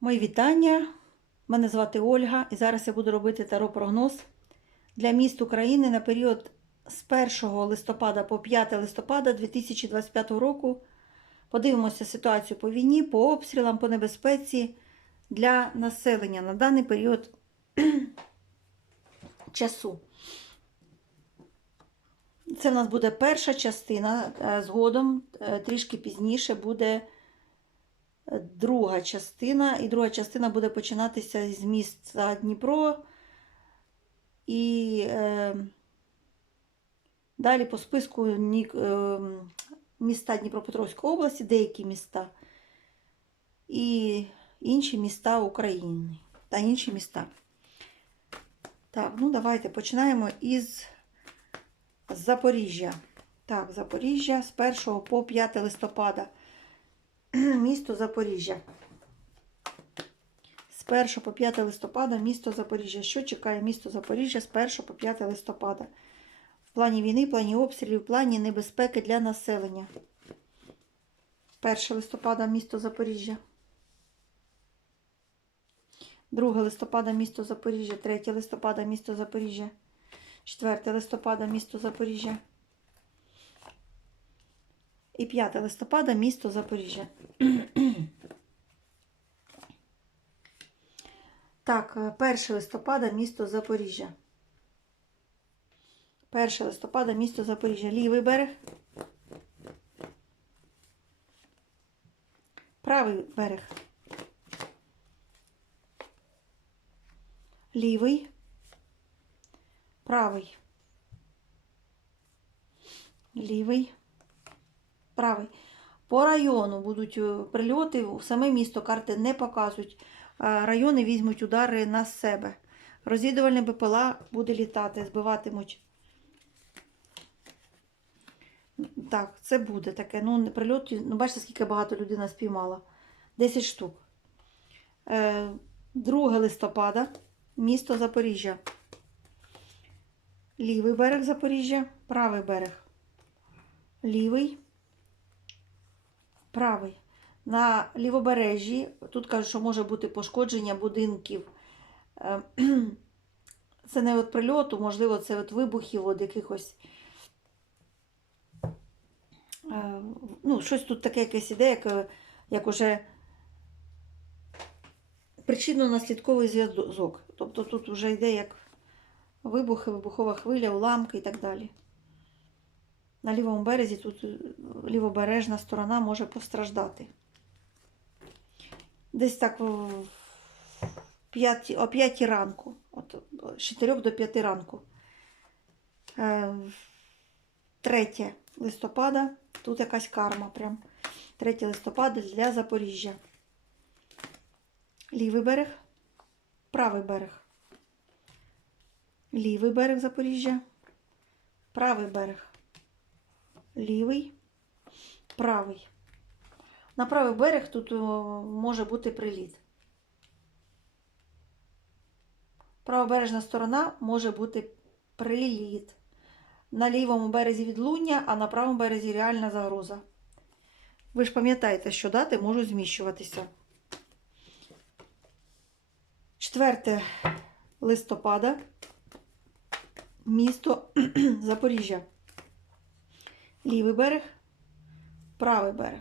Мої вітання. Мене звати Ольга, і зараз я буду робити таро-прогноз для міст України на період з 1 листопада по 5 листопада 2025 року. Подивимося ситуацію по війні, по обстрілам, по небезпеці для населення на даний період часу. Це в нас буде перша частина. е, Згодом е, трішки пізніше буде друга частина. І друга частина буде починатися з міста Дніпро. І е, далі по списку е, міста Дніпропетровської області, деякі міста і інші міста України та інші міста. Так, ну давайте починаємо із Запоріжжя. Так, Запоріжжя з 1 по 5 листопада. Місто Запоріжжя. З 1 по 5 листопада місто Запоріжжя. Що чекає місто Запоріжжя з 1 по 5 листопада? В плані війни, в плані обстрілів, в плані небезпеки для населення. 1 листопада місто Запоріжжя. 2 листопада місто Запоріжжя. 3 листопада місто Запоріжжя. 4 листопада місто Запоріжжя. І 5 листопада місто Запоріжжя. Так, 1 листопада місто Запоріжжя. 1 листопада місто Запоріжжя. Лівий берег. Правий берег. Лівий. Правий. Лівий. Правий. По району будуть е, прильоти, саме місто карти не показують. Е, Райони візьмуть удари на себе. Розвідувальне БПЛА буде літати, збиватимуть. Так, це буде таке. Ну, прильоти, ну, бачите, скільки багато людина спіймала. 10 штук. Е, 2 листопада, місто Запоріжжя. Лівий берег Запоріжжя, правий берег. Лівий, правий. На лівобережжі, тут кажуть, що може бути пошкодження будинків. Е, Це не від прильоту, можливо, це від вибухів, від якихось. е, Ну, щось тут таке якесь іде, як, як уже причинно-наслідковий зв'язок. Тобто тут вже йде як вибухи, вибухова хвиля, уламки і так далі. На лівому березі тут е, лівобережна сторона може постраждати. Десь так о 5 ранку, от, з 4 до 5 ранку. Е, 3 листопада, тут якась карма прям. 3 листопада для Запоріжжя. Лівий берег, правий берег. Лівий берег Запоріжжя, правий берег. Лівий, правий. На правий берег тут може бути приліт. Правобережна сторона може бути приліт. На лівому березі відлуння, а на правому березі реальна загроза. Ви ж пам'ятаєте, що дати можуть зміщуватися. 4 листопада місто Запоріжжя. Лівий берег, правий берег.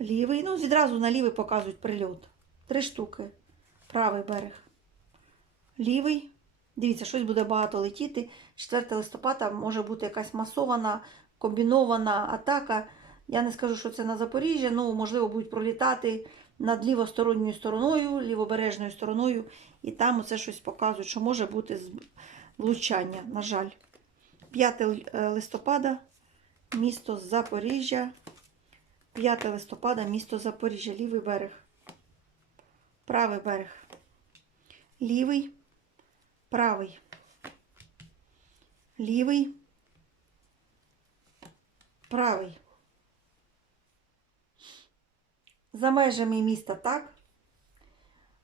Лівий, ну, відразу на лівий показують прильот. Три штуки. Правий берег. Лівий. Дивіться, щось буде багато летіти. 4 листопада може бути якась масована, комбінована атака. Я не скажу, що це на Запоріжжя, ну, можливо, будуть пролітати над лівосторонньою стороною, лівобережною стороною, і там оце щось показують, що може бути влучання, на жаль. 5 е, листопада, місто Запоріжжя. 5 листопада, місто Запоріжжя, лівий берег. Правий берег. Лівий, правий. Лівий, правий. За межами міста так.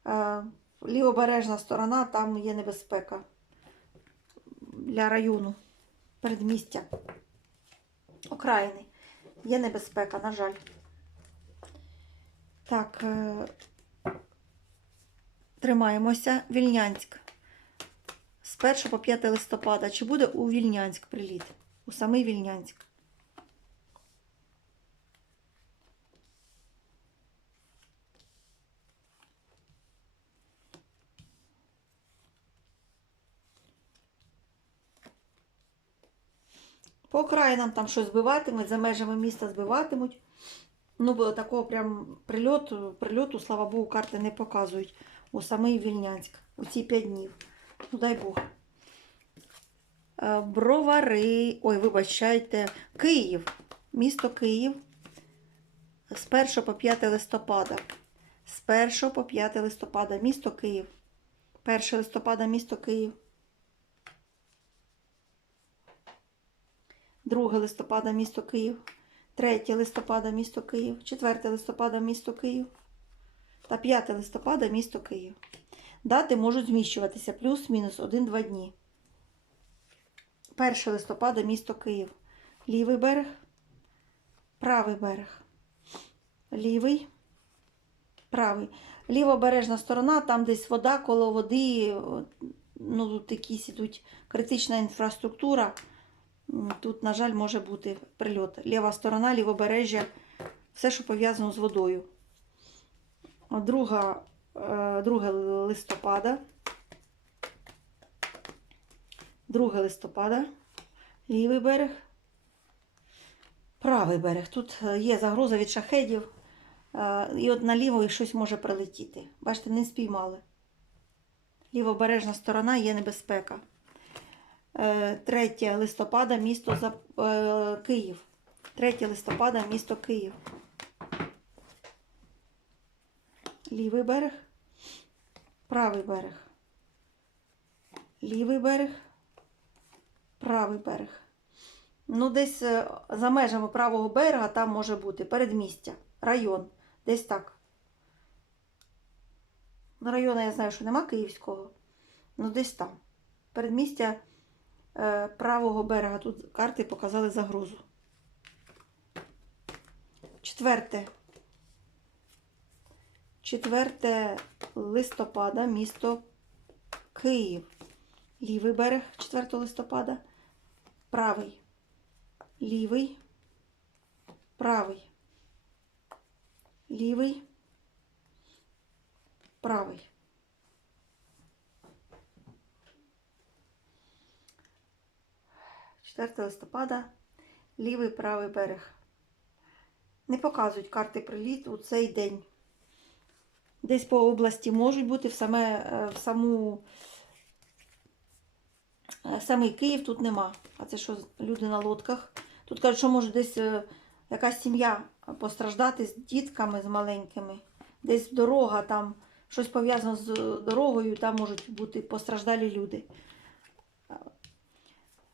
Е, Лівобережна сторона, там є небезпека для району, передмістя, окраїни. Є небезпека, на жаль. Так, е, тримаємося. Вільнянськ. З 1 по 5 листопада. Чи буде у Вільнянськ приліт? У самий Вільнянськ. По окраїнам там щось збиватимуть, за межами міста збиватимуть. Ну, бо такого прям прильоту, прильоту, слава Богу, карти не показують у самий Вільнянськ у ці 5 днів. Ну, дай Бог. Е, Бровари, ой, вибачайте, Київ. Місто Київ. З 1 по 5 листопада. З 1 по 5 листопада. Місто Київ. 1 листопада, місто Київ. 2 листопада, місто Київ. 3 листопада, місто Київ. 4 листопада, місто Київ. Та 5 листопада, місто Київ. Дати можуть зміщуватися плюс-мінус 1-2 дні. 1 листопада, місто Київ. Лівий берег, правий берег. Лівий, правий. Лівобережна сторона, там десь вода коло води, ну тут якісь ідуть критична інфраструктура. Тут, на жаль, може бути прильот. Ліва сторона, лівобережжя, все, що пов'язано з водою. Друга, е, 2 листопада. 2 листопада. Лівий берег. Правий берег. Тут е, є загроза від шахедів. Е, І от наліво щось може прилетіти. Бачите, не спіймали. Лівобережна сторона є небезпека. Е, 3 листопада місто е, Київ. 3 листопада місто Київ. Лівий берег. Правий берег. Лівий берег. Правий берег. Ну, десь е, за межами правого берега там може бути передмістя, район. Десь так. Ну, району я знаю, що нема Київського. Ну, десь там. Передмістя е, правого берега. Тут карти показали загрозу. Четверте. 4 листопада, місто Київ. Лівий берег 4 листопада. Правий. Лівий. Правий. Лівий. Правий. Четверте листопада. Лівий правий берег. Не показують карти приліт у цей день. Десь по області можуть бути в саме е, в саму е, самий Київ тут нема. А це що люди на лодках? Тут кажуть, що може десь е, якась сім'я постраждати з дітками з маленькими. Десь дорога, там щось пов'язано з дорогою, там можуть бути постраждалі люди.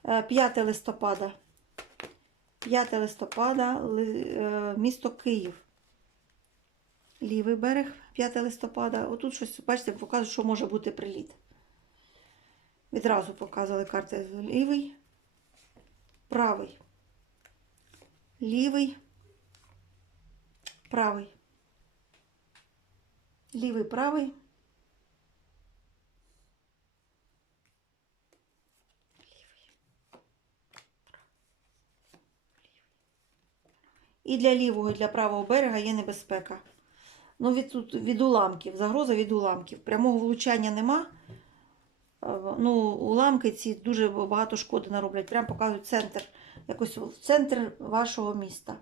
Е, 5 листопада. 5 листопада, е, місто Київ. Лівий берег 5 листопада. Отут щось, бачите, показують, що може бути приліт. Відразу показали карти. Лівий, правий. Лівий, правий. Лівий, правий. І для лівого, і для правого берега є небезпека. Ну, від, тут, від уламків, загроза від уламків. Прямого влучання нема. Е, Ну, уламки ці дуже багато шкоди нароблять. Прямо показують центр, якось центр вашого міста.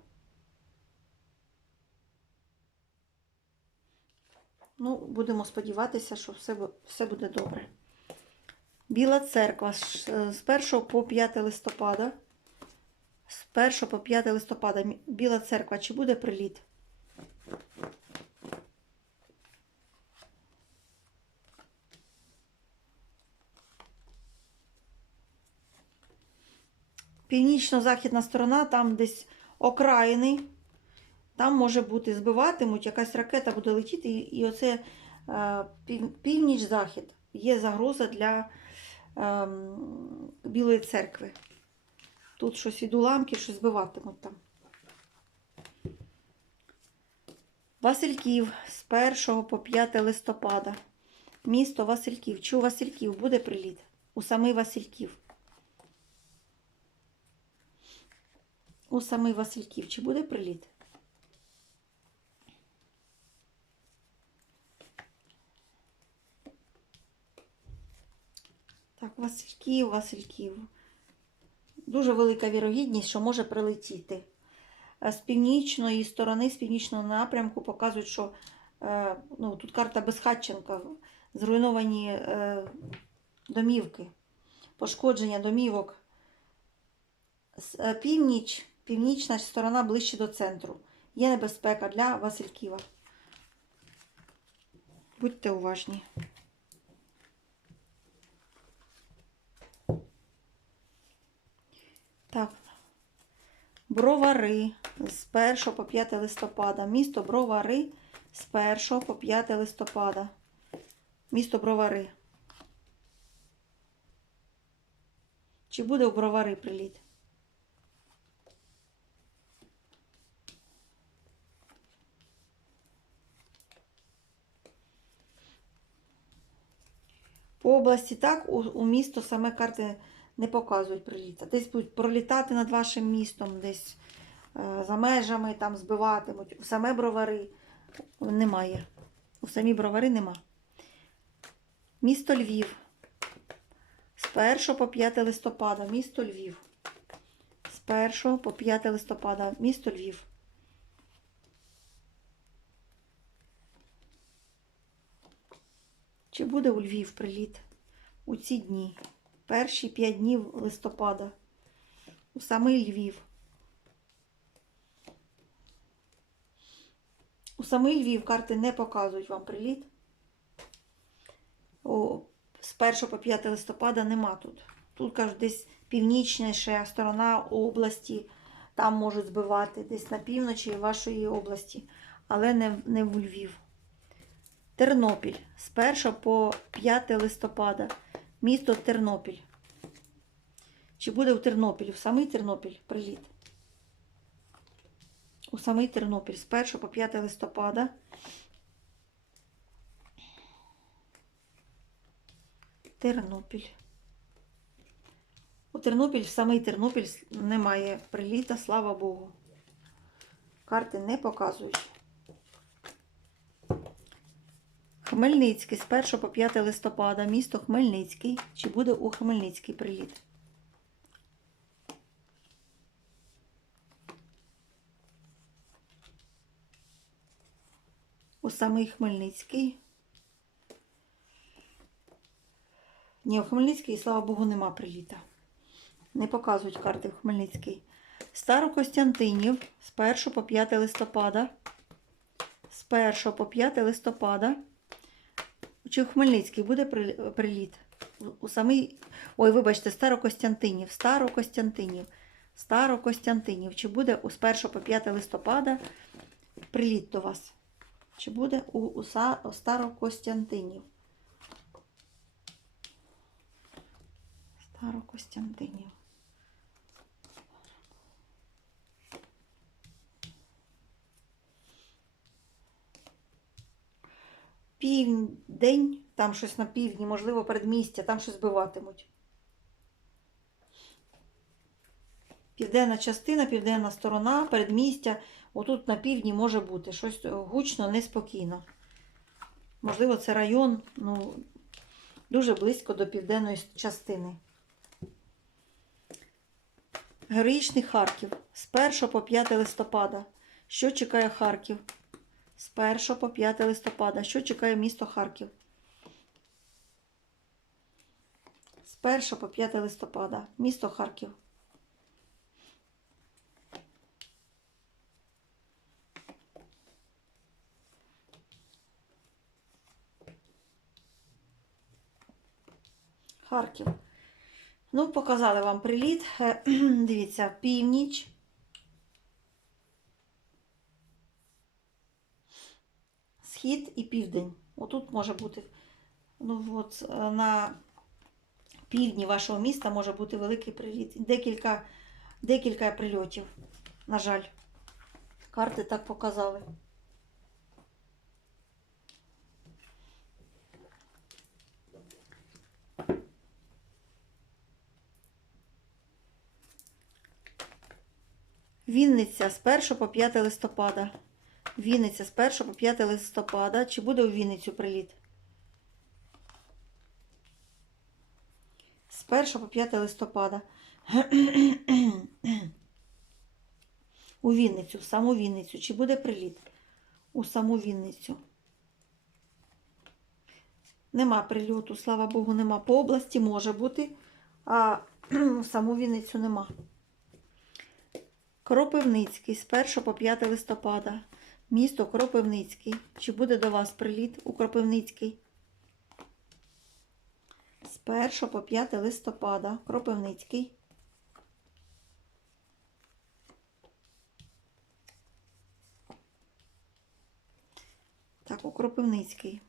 Ну, будемо сподіватися, що все, все буде добре. Біла церква е, з 1 по 5 листопада. З 1 по 5 листопада. Біла церква, чи буде приліт? Північно-західна сторона, там десь окраїни, там може бути збиватимуть, якась ракета буде летіти, і, і оце е, північ-захід є загроза для ем, Білої церкви. Тут щось від уламків, щось збиватимуть там. Васильків з 1 по 5 листопада. Місто Васильків. Чи у Васильків буде приліт? У самий Васильків. У самий Васильків. Чи буде приліт? Так, Васильків, Васильків. Дуже велика вірогідність, що може прилетіти. Е, З північної сторони, з північного напрямку показують, що е, ну, тут карта Безхатченка, зруйновані е, домівки, пошкодження домівок. Північ, північна сторона ближче до центру. Є небезпека для Васильківа. Будьте уважні. Так. Бровари з 1 по 5 листопада. Місто Бровари з 1 по 5 листопада. Місто Бровари. Чи буде у Бровари приліт? По області так, у, у місто саме карти не показують приліта. Десь будуть пролітати над вашим містом, десь е, за межами там збиватимуть. У саме бровари немає. У самі бровари нема. Місто Львів. З 1 по 5 листопада. Місто Львів. З 1 по 5 листопада. Місто Львів. Чи буде у Львів приліт у ці дні? Перші 5 днів листопада. У самий Львів. У самий Львів карти не показують вам приліт. О, з 1 по 5 листопада нема тут. Тут кажуть, десь північніша сторона області, там можуть збивати, десь на півночі вашої області, але не, не в Львів. Тернопіль з 1 по 5 листопада. Місто Тернопіль. Чи буде в Тернопіль? В самий Тернопіль приліт. У самий Тернопіль з 1 по 5 листопада. Тернопіль. У Тернопіль, в самий Тернопіль немає приліта, слава Богу. Карти не показують. Хмельницький з 1 по 5 листопада. Місто Хмельницький. Чи буде у Хмельницький приліт? У самий Хмельницький. Ні, у Хмельницький, слава Богу, нема приліта. Не показують карти в Хмельницький. Старокостянтинів з 1 по 5 листопада. З 1 по 5 листопада. Чи в Хмельницький буде приліт? У- У самий. Ой, вибачте, Старокостянтинів. Старокостянтинів. Старокостянтинів. Чи буде з 1 по 5 листопада приліт до вас? Чи буде у, у, у Старокостянтинів? Старокостянтинів. Південь, там щось на півдні, можливо, передмістя, там щось збиватимуть. Південна частина, південна сторона, передмістя. Отут на півдні може бути щось гучно, неспокійно. Можливо, це район, ну, дуже близько до південної частини. Героїчний Харків з 1 по 5 листопада. Що чекає Харків? З 1 по 5 листопада. Що чекає місто Харків? З 1 по 5 листопада. Місто Харків. Харків. Ну, показали вам приліт. Е, Дивіться, північ. схід і південь. Отут може бути ну от, е, на півдні вашого міста може бути великий приліт. Декілька, декілька прильотів. На жаль, карти так показали. Вінниця з 1 по 5 листопада. Вінниця з 1 по 5 листопада. Чи буде у Вінницю приліт? З 1 по 5 листопада. У Вінницю, в саму Вінницю. Чи буде приліт? У саму Вінницю. Нема прильоту, слава Богу, нема. По області може бути, а в саму Вінницю нема. Кропивницький з 1 по 5 листопада. Місто Кропивницький. Чи буде до вас приліт у Кропивницький? З 1 по 5 листопада. Кропивницький. Так, у Кропивницький.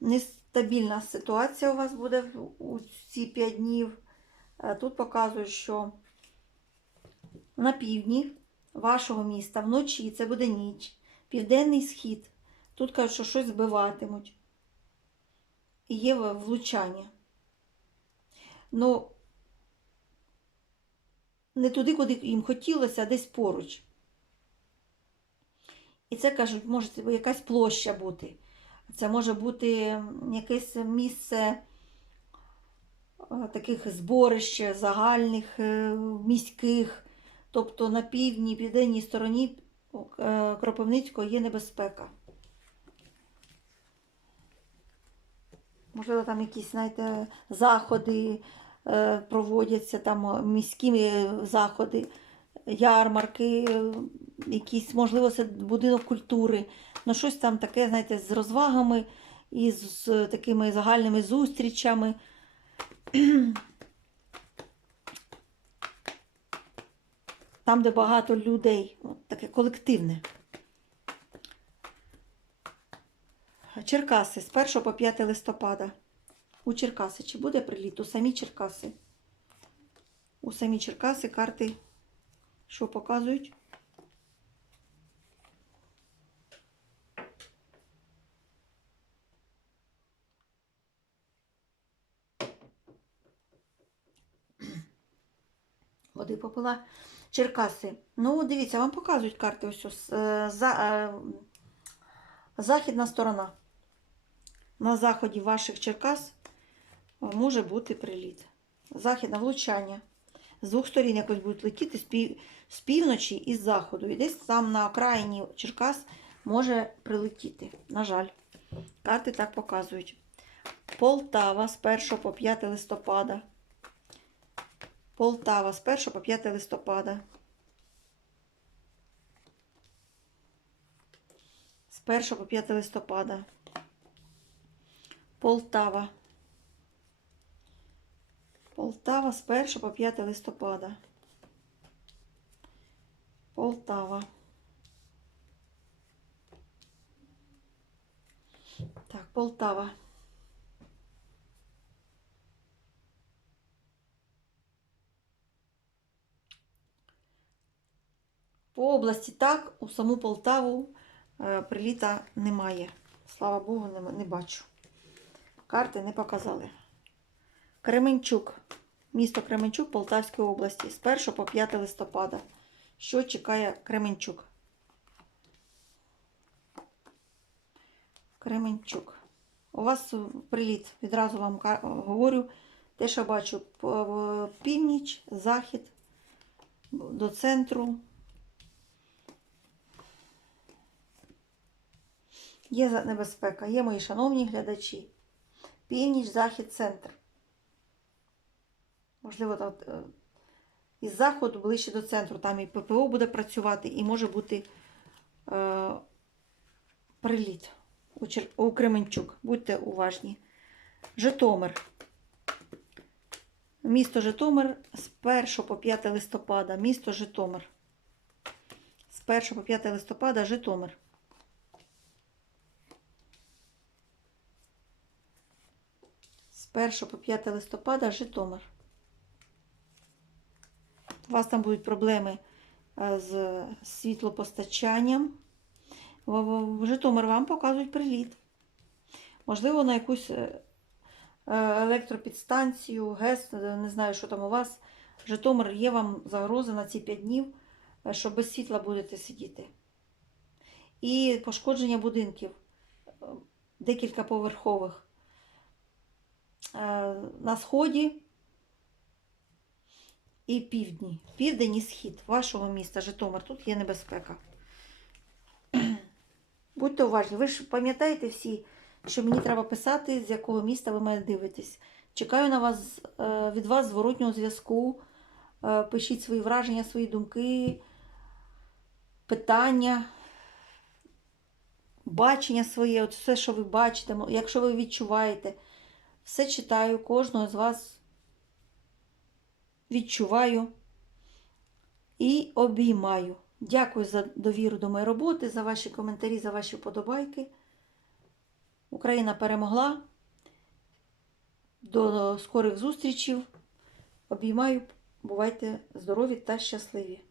Нестабільна ситуація у вас буде у ці 5 днів. Е, Тут показують, що на півдні вашого міста вночі, це буде ніч, південний схід. Тут кажуть, що щось збиватимуть. І є влучання. Ну, не туди, куди їм хотілося, а десь поруч. І це кажуть, може якась площа бути. Це може бути якесь місце е, таких зборищ загальних, е, міських. Тобто на півдні, південній стороні е, Кропивницького є небезпека. Можливо, там якісь, знаєте, заходи е, проводяться, там міські е, заходи, ярмарки, якісь, можливо, це будинок культури. Ну, щось там таке, знаєте, з розвагами і з такими загальними зустрічами. Там, де багато людей, таке колективне. Черкаси з 1 по 5 листопада. У Черкаси. Чи буде приліт? У самі Черкаси. У самі Черкаси карти, що показують? Води попила. Черкаси. Ну, дивіться, вам показують карти ось е, за, е, західна сторона. На заході ваших Черкас може бути приліт. Західне влучання. З двох сторін якось будуть летіти з, пів, з півночі і з заходу. І десь там на окраїні Черкас може прилетіти. На жаль, карти так показують. Полтава з 1 по 5 листопада. Полтава з 1 по 5 листопада. З 1 по 5 листопада. Полтава. Полтава з 1 по 5 листопада. Полтава. Так, Полтава. По області так, у саму Полтаву е, приліта немає. Слава Богу, не, не бачу. Карти не показали. Кременчук. Місто Кременчук Полтавської області з 1 по 5 листопада. Що чекає Кременчук? Кременчук. У вас приліт, відразу вам говорю. Те, що бачу, північ, захід, до центру. Є небезпека, є мої шановні глядачі. Північ, захід, центр. Можливо, там, е, із заходу ближче до центру. Там і ППО буде працювати, і може бути е, приліт у, Чер... у Кременчук. Будьте уважні. Житомир. Місто Житомир з 1 по 5 листопада. Місто Житомир. З 1 по 5 листопада Житомир. З 1 по 5 листопада Житомир. У вас там будуть проблеми е, з світлопостачанням. В- Житомир вам показують приліт. Можливо, на якусь е, е, електропідстанцію, ГЕС, не знаю, що там у вас, Житомир, є вам загроза на ці 5 днів, що без світла будете сидіти. І пошкодження будинків, декілька поверхових. Е, На сході і півдні. Південь і схід вашого міста Житомир. Тут є небезпека. Будьте уважні. Ви ж пам'ятаєте всі, що мені треба писати, з якого міста ви мене дивитесь. Чекаю на вас е, від вас зворотнього зв'язку. Е, Пишіть свої враження, свої думки, питання, бачення своє, от все, що ви бачите, якщо ви відчуваєте, все читаю, кожного з вас відчуваю і обіймаю. Дякую за довіру до моєї роботи, за ваші коментарі, за ваші вподобайки. Україна перемогла. До скорих зустрічей. Обіймаю. Бувайте здорові та щасливі!